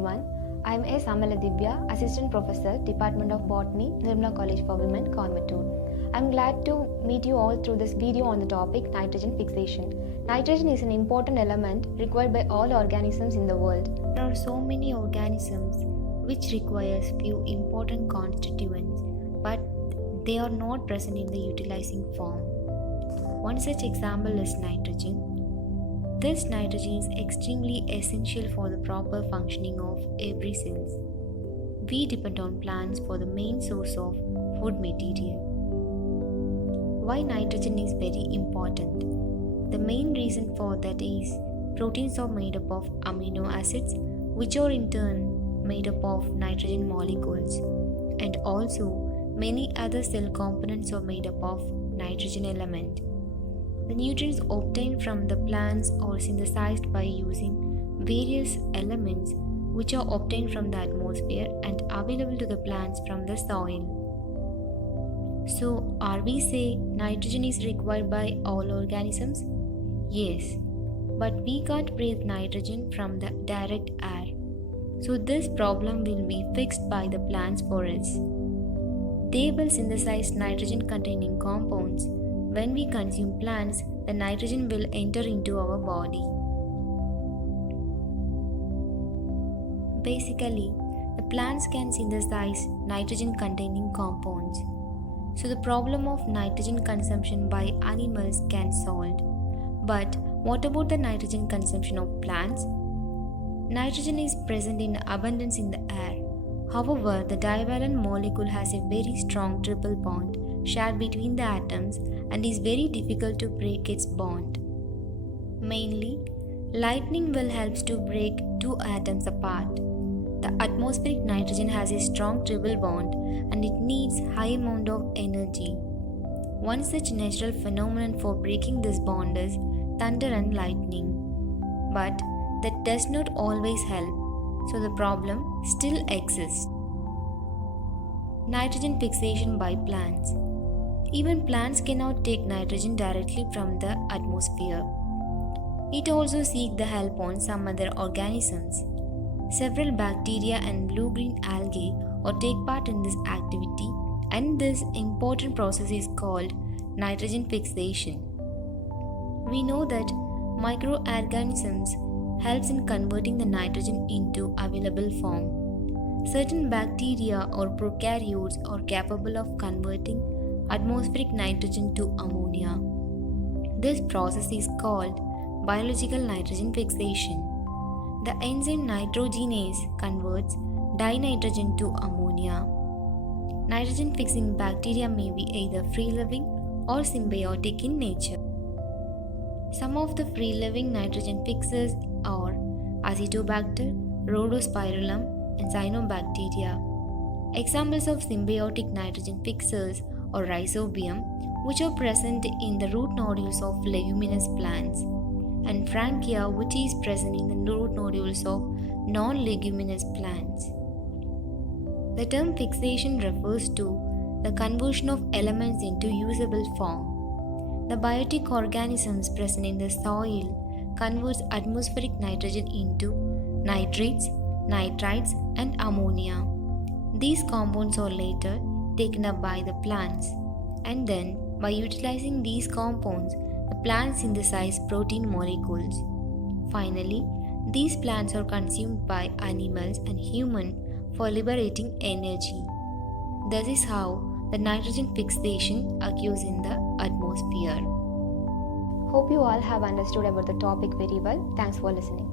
everyone. I am Mrs.S.Amala Divya, Assistant Professor, Department of Botany, Nirmala College for Women, Coimbatore. I am glad to meet you all through this video on the topic nitrogen fixation. Nitrogen is an important element required by all organisms in the world. There are so many organisms which requires few important constituents, but they are not present in the utilizing form. One such example is nitrogen. This nitrogen is extremely essential for the proper functioning of every cell. We depend on plants for the main source of food material. Why nitrogen is very important? The main reason for that is proteins are made up of amino acids, which are in turn made up of nitrogen molecules, and also many other cell components are made up of nitrogen element. The nutrients obtained from the plants are synthesized by using various elements which are obtained from the atmosphere and available to the plants from the soil. So, are we say nitrogen is required by all organisms? Yes, but we can't breathe nitrogen from the direct air. So this problem will be fixed by the plants for us. They will synthesize nitrogen containing compounds. When we consume plants, the nitrogen will enter into our body. Basically, the plants can synthesize nitrogen containing compounds. So the problem of nitrogen consumption by animals can solved. But what about the nitrogen consumption of plants? Nitrogen is present in abundance in the air. However, the divalent molecule has a very strong triple bond shared between the atoms and is very difficult to break its bond. Mainly, lightning will help to break two atoms apart. The atmospheric nitrogen has a strong triple bond and it needs high amount of energy. One such natural phenomenon for breaking this bond is thunder and lightning. But that does not always help, so the problem still exists. Nitrogen fixation by plants. Even plants cannot take nitrogen directly from the atmosphere. It also seeks the help on some other organisms. Several bacteria and blue-green algae take part in this activity, and this important process is called nitrogen fixation. We know that microorganisms helps in converting the nitrogen into available form. Certain bacteria or prokaryotes are capable of converting atmospheric nitrogen to ammonia. This process is called biological nitrogen fixation. The enzyme nitrogenase converts dinitrogen to ammonia. Nitrogen fixing bacteria may be either free-living or symbiotic in nature. Some of the free-living nitrogen fixers are Acetobacter, Rhodospirillum, and Cyanobacteria. Examples of symbiotic nitrogen fixers are Rhizobium, which are present in the root nodules of leguminous plants, and Frankia, which is present in the root nodules of non-leguminous plants. The term fixation refers to the conversion of elements into usable form. The biotic organisms present in the soil converts atmospheric nitrogen into nitrates, nitrites, and ammonia. These compounds are later taken up by the plants, and then by utilizing these compounds, the plants synthesize protein molecules. Finally, these plants are consumed by animals and humans for liberating energy. This is how the nitrogen fixation occurs in the atmosphere. Hope you all have understood about the topic very well. Thanks for listening.